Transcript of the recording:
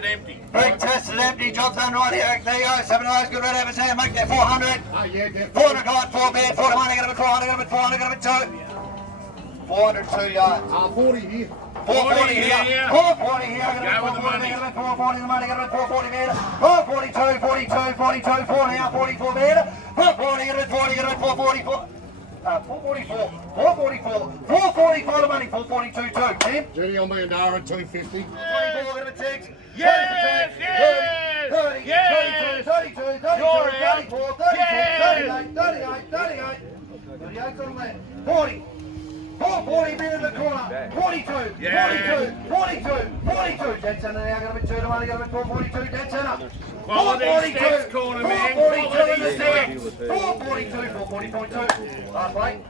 tested empty. Big tested empty, job's done right here. There you go, 7 of those, good red Evans here, make that 400. Oh, yeah, definitely. 400 guard, 4 bid, 4 to 1, get him at 400, get him at 400, get him at 2. 402 yards. 40 here. 440 here, 440 here, get him at 440, get him at 440, the money, get him at 440 metre. 442, 42, 42, 4 now, 44 metre. 440, get him at 40, get him at 444. 444, 444, 444 the money, 442 too, Tim. Jenny on me and Dara at 250. 24, get him at 6. Yes, yes, 30, yes. 32, 32, 33, You're 34, out. 36, Yes. 38, 38, 38 on that. 40. 440 metre in the corner. 42, Yeah. 42, 42. Dead centre now, got him at 2 to 1, got him at 442, dead centre. Quality steps, corner man. 442 Quality in the steps. 6. 442, 440.2. Last plate.